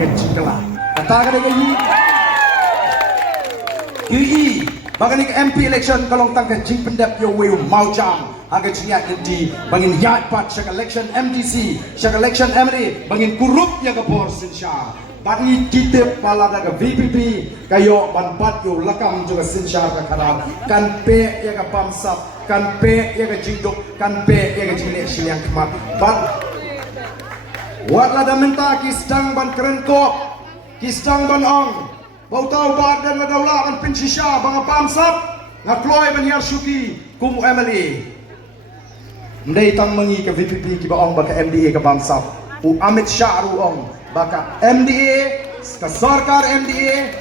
ke jingkala kata ka ke yi QE bagani ke MP election kalong tang ke jing pendap yo weu mau jam aga jingat di bangin yat pat shak election MDC shak election MD bangin kurup ya ke bor sinsha bagi kita pala daga VPP kayo banpat yo lakam juga sinsha ka kharap kan pe ya ka pamsap kan pe ya ka jingduk kan pe ya ka jingne silang kemat bat wat lada menta kistang ban keren kop kistang ban ong bau tau bat dan ladaulah kan pinsisha bang pamsap ngakloy ban yar syuki kum MLA ndai tang mangi ke VPP ki ba ong ba ka MDA ka pamsap u Amit Shah ru ong baka MDA ka sarkar MDA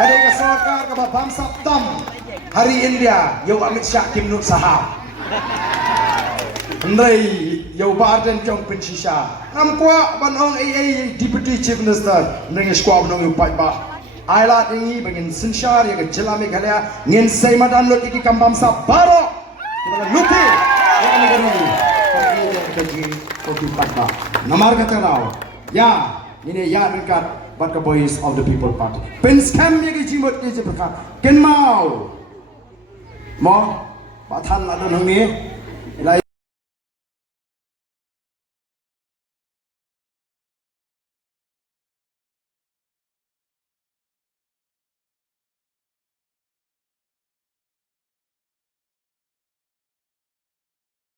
kade ka sarkar ka ba pamsap tam hari India yo Amit Shah kim nur sahab ndai yo barden chong pinsisha nam kwa ban ong AA deputy chief minister ndai skwa ban ong yo pai ba ailat ingi bangin sinshar ya ka jelami khalya ngin sei madan lot ki kambam sa baro kita luti ya kami gari ko ji ko tu patba namar kata raw ya ini ya dekat bat ka boys of the people party pen scam ya ki jimot ki jeprakat ken mau mo ba than la don hong ni